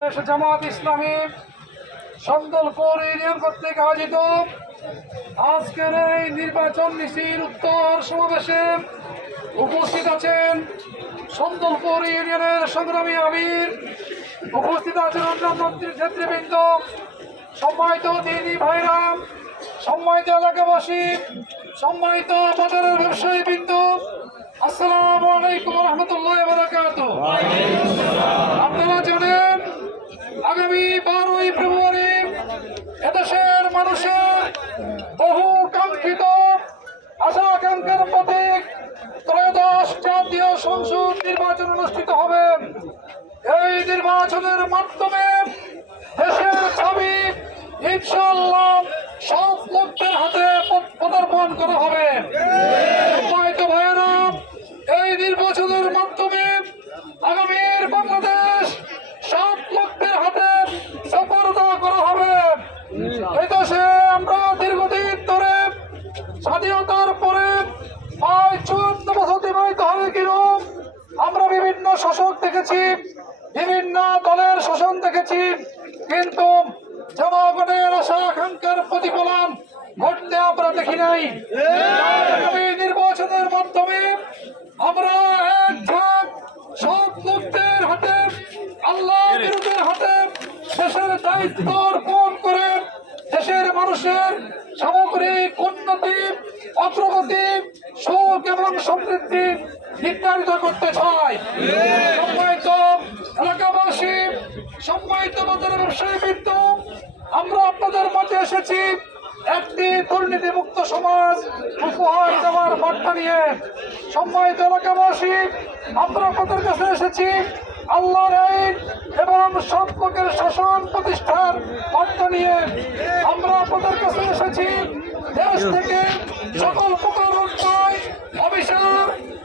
Jamaat Islami Sandalpur union কর্তৃক আয়োজিত আজকের এই নির্বাচন নীতির উত্তর সমাবেশে উপস্থিত আছেন সন্দলপুর ইউনিয়নের সংগ্রামী আমির, উপস্থিত আছেন অন্যান্য নেতৃবৃন্দ, সম্মানিত দিনী ভাইরা, সম্মানিত এলাকাবাসী, সম্মানিত বাজারের ব্যবসায়ী বৃন্দ, আসসালামু আলাইকুম ওয়া রাহমাতুল্লাহি ওয়া বারাকাতুহু। আপনারা জানেন আগামী 12ই ফেব্রুয়ারি এদেশের মানুষের বহু কাঙ্ক্ষিত আশা-আকাঙ্ক্ষার প্রতীক ত্রয়োদশ জাতীয় সংসদ নির্বাচন অনুষ্ঠিত হবে। এই নির্বাচনের মাধ্যমে দেশের ছবি ইনশাআল্লাহ সব লোকদের হাতে পদার্পণ করা হবে। সম্মানিত ভাইয়েরা, এই নির্বাচনের মাধ্যমে আগামীর বাংলাদেশ সব লোকদের হাতে সুপর্দ করা হবে। এই দেশে আমরা দীর্ঘদিন ধরে স্বাধীনতার পরে 54 বছর অতিবাহিত হয়ে গেল, আমরা বিভিন্ন শাসক দেখেছি, বিভিন্ন দলের শাসন দেখেছি, কিন্তু জনগণের আশা আকাঙ্ক্ষার প্রতিফলন ঘটতে আমরা দেখি নাই। এই নির্বাচনের মাধ্যমে আমরা এক ঝাঁক সব লোকদের হাতে, আল্লাহ বিরোধীর হাতে দেশের দায়িত্ব অর্পণ করে দেশের মানুষের সামগ্রিক উন্নতি, অগ্রগতি, সুখ এবং সমৃদ্ধি নির্ধারিত করতে চাই। সম্মানিত এলাকাবাসী, সম্মানিত বাজারের ব্যবসায়ী বৃন্দ, আমরা আপনাদের মাঝে এসেছি একটি দুর্নীতিমুক্ত সমাজ উপহার দেওয়ার বার্তা নিয়ে। সম্মানিত এলাকাবাসী, আমরা আপনাদের কাছে এসেছি আল্লাহর আইন এবং সব লোকের শাসন প্রতিষ্ঠার বার্তা নিয়ে। আমরা আপনাদের কাছে এসেছি দেশ থেকে সকল প্রকার অন্যায়, অবিচার,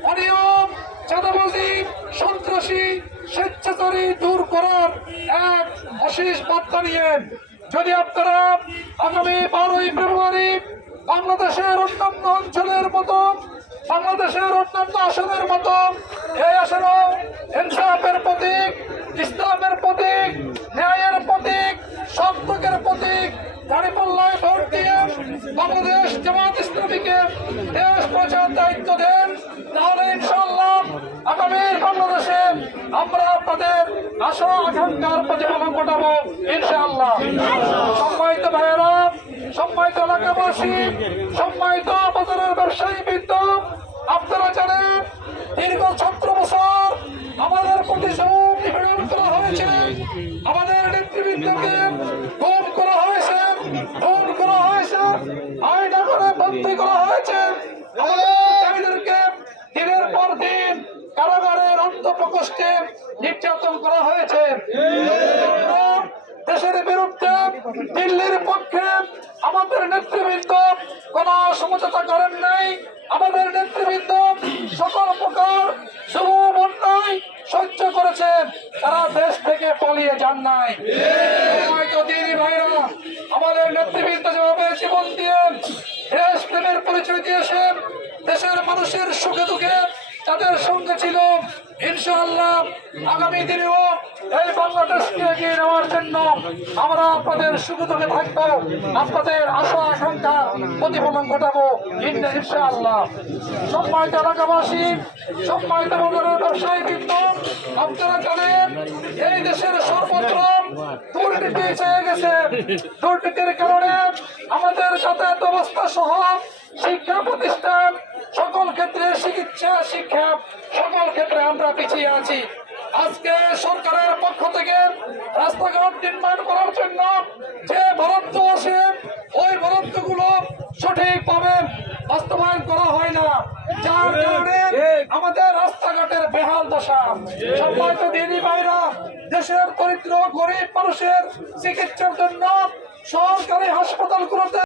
অনিয়ম, চাঁদাবাজি, সন্ত্রাসী, স্বেচ্ছাচারী দূর করার এক অশেষ বার্তা নিয়ে। যদি আপনারা আগামী 12ই ফেব্রুয়ারি বাংলাদেশের অন্যান্য অঞ্চলের মতো, বাংলাদেশের অন্যান্য আসনের মতো এই আসনেও ইনসাফের প্রতীক, ইসলামের প্রতীক, ন্যায়ের প্রতীক, সত্যের প্রতীক দাঁড়িপাল্লায় ভোট দিয়ে বাংলাদেশ জামাত ইসলামীকে দেশ প্রচার দায়িত্ব দেন, তাহলে ইনশাআল্লাহ আগামীর বাংলাদেশে আমরা আপনাদের আশা আকাঙ্ক্ষার প্রতিফলন ঘটাবো ইনশাআল্লাহ। সম্মানিত ভাইয়েরা, সম্মানিত এলাকাবাসী, সম্মানিত বাজারের ব্যবসায়ী বৃন্দ, আপনারা জানেন দীর্ঘ 17 বছর আমাদের প্রতি নিপীড়ন করা হয়েছে, আমাদের নেতৃবৃন্দকে গুম করা হয়েছে, খুন করা হয়েছে, আয়না করে বন্দী করা হয়েছে, আমাদেরকে দিনের পর দিন কারাগারের অন্তঃপ্রকোষ্ঠে নির্যাতন করা হয়েছে। দেশের বিরুদ্ধে দিল্লির পক্ষে আমাদের নেতৃবৃন্দ কোন সমঝোতা করেন নাই। আমাদের নেতৃবৃন্দ সকল প্রকার জুলুম অন্যায় সহ্য করেছেন, তারা দেশ থেকে পালিয়ে যান নাই। হয়তো দিদি ভাইরা, আমাদের নেতৃবৃন্দ যেভাবে জীবন দিয়ে দেশ প্রেমের পরিচয় দিয়েছেন, দেশের মানুষের সুখে দুঃখে তাদের সঙ্গে ছিল, ইনশাআল্লাহ আগামী দিনেও এই বাংলাদেশকে এগিয়ে নেওয়ার জন্য আমরা আপনাদের সুখে দুঃখে থাকবো, আপনাদের আশা আকাঙ্ক্ষা প্রতিফলন ঘটাবো ইনশাআল্লাহ। সম্মানিত এলাকাবাসী, সম্মানিত বাজারের ব্যবসায়ী বৃন্দ, আপনারা জানেন এই দেশের সর্বত্র দুর্নীতি চেয়ে গেছে। দুর্নীতির কারণে আমাদের যাতায়াত ব্যবস্থা সহ শিক্ষা প্রতিষ্ঠান, সকল ক্ষেত্রে চিকিৎসা, শিক্ষা, সকল ক্ষেত্রে আমরা পিছিয়ে আছি। আজকে সরকারের পক্ষ থেকে রাস্তাঘাট নির্মাণ করার জন্য যে বরাদ্দ আছে, ওই বরাদ্দগুলো সঠিকভাবে বাস্তবায়ন করা হয় না, যার কারণে আমাদের রাস্তাঘাটের বেহাল দশা। সম্মানিত দিনী ভাইরা, দেশের দরিদ্র গরিব মানুষের চিকিৎসার জন্য সরকারি হাসপাতালগুলোতে